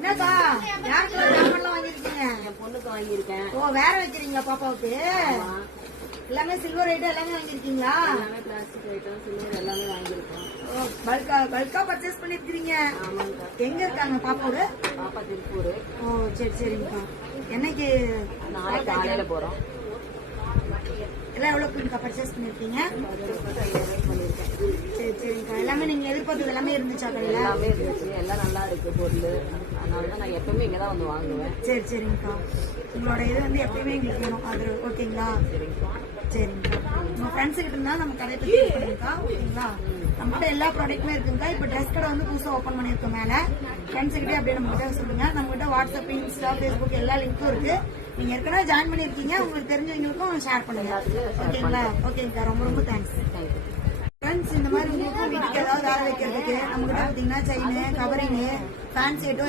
என்னக்கா யாருக்கெல்லாம் ஜாமெல்லாம் வாங்கிருக்கீங்க? என் பொண்ணுக்கு வாங்கியிருக்கேன். ஓ, வேற வைக்கிறீங்களா பாப்பாவுக்கு? எல்லாமே சில்வர் ஐட்டம் எல்லாமே வாங்கிருக்கீங்களா? எல்லாமே பிளாஸ்டிக் ஐட்டம், சில்வர் எல்லாமே வாங்கியிருக்கோம். ஓ, பல்கா பர்ச்சேஸ் பண்ணிருக்கீங்க. ஆமாங்கக்கா. எங்க இருக்காங்க பாப்பாவோட? பாப்பா திருப்பூர். ஓ, சரி சரிங்கக்கா. என்னைக்கு? நாளைக்கு காலையில போறோம். எல்லாம் எவ்வளவுக்கா பர்ச்சேஸ் பண்ணிருக்கீங்க? 10,000 பண்ணிருக்கேன். சரி சரிங்கக்கா. எல்லாமே நீங்க எதிர்பார்த்தது எல்லாமே இருந்துச்சா கடையில? எல்லாமே இருந்துச்சு. எல்லாம் நல்லா இருக்கு பொருள். அதனாலதான் நான் எப்பவுமே இங்கதான் வந்து வாங்குவேன். சரி சரிங்கக்கா. உங்களோட இது வந்து எப்பயுமே எங்களுக்கு வேணும். அது ஓகேங்களா? சரிங்கக்கா. உங்க ஃப்ரெண்ட்ஸ் கிட்ட இருந்தா நம்ம கடை பத்தி பண்ணுங்கக்கா. ஓகேங்களா? நம்மகிட்ட எல்லா ப்ராடக்ட்டுமே இருக்குங்கக்கா. இப்ப ட்ரெஸ் கடை வந்து புதுசா ஓபன் பண்ணிருக்கோம் மேல. ஃப்ரெண்ட்ஸ் கிட்டே அப்படியே நம்ம கிட்ட சொல்லுங்க. நம்ம கிட்ட வாட்ஸ்அப், இன்ஸ்டா, பேஸ்புக் எல்லா லிங்க்கும் இருக்கு. நீங்க ஏற்கனவே ஜாயின் பண்ணிருக்கீங்க, உங்களுக்கு தெரிஞ்சவங்களுக்கும் ஷேர் பண்ணுங்க. ஓகேங்களா? ஓகேங்கக்கா. ரொம்ப ரொம்ப தேங்க்ஸ். ஃப்ரெண்ட்ஸ், இந்த மாதிரி உங்களுக்கு வீட்டுக்கு ஏதாவது வேலை வைக்கிறதுக்கு நம்ம கிட்ட பாத்தீங்கன்னா செயின், கவரிங், ஃபேன்சி ஐட்டம்